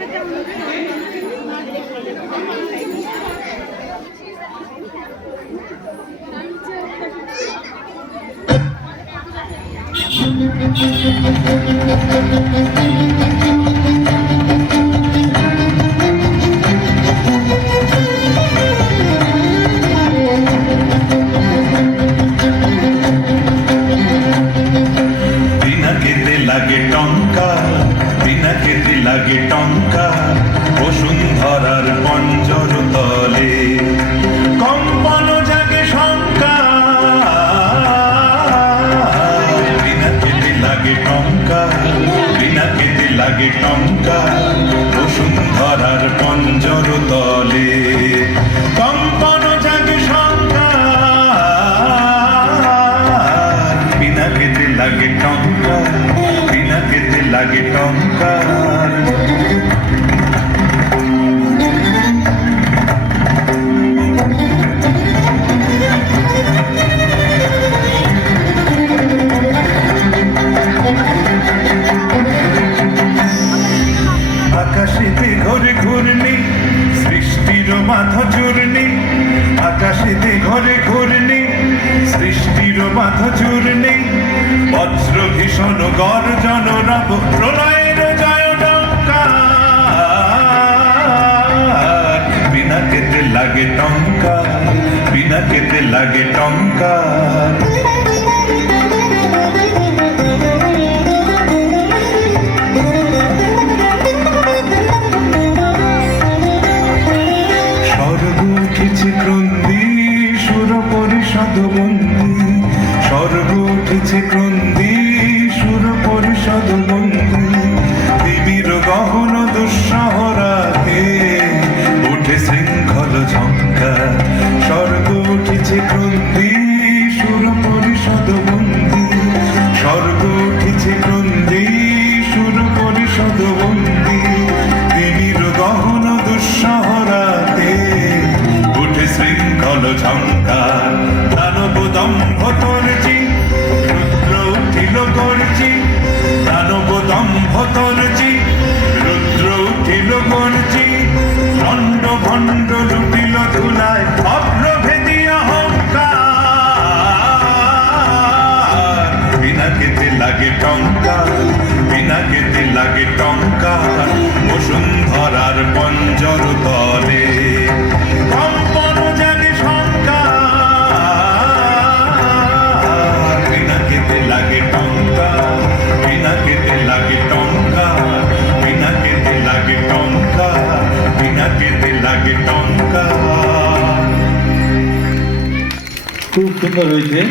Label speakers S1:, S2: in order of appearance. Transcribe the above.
S1: বিনা লাগে টঙ্কা বসুন্ধরার পঞ্জর তলে। কম্পন জাগে শঙ্কা। বিনা খেতে লাগে টঙ্কা, বিনা খেতে লাগে টঙ্কা বসুন্ধরার পঞ্জর তলে। মাথা চূর্ণি আকাশেতে ঘরে ঘূর্ণি, সৃষ্টির মাথা চূর্ণি বজ্র ভীষণ গর্জন রব, প্রলয়ের বিনা কেতে লাগে টঙ্কা বিনা কেতে লাগে টঙ্কা পরিষদ বন্দি স্বর্গ উঠেছে ক্রন্দি লাগে টঙ্কা বিনা খেতে লাগে টঙ্কা বসুন্ধরার পঞ্জর তলে। লাগে টঙ্কা
S2: খুব সুন্দর হয়েছে।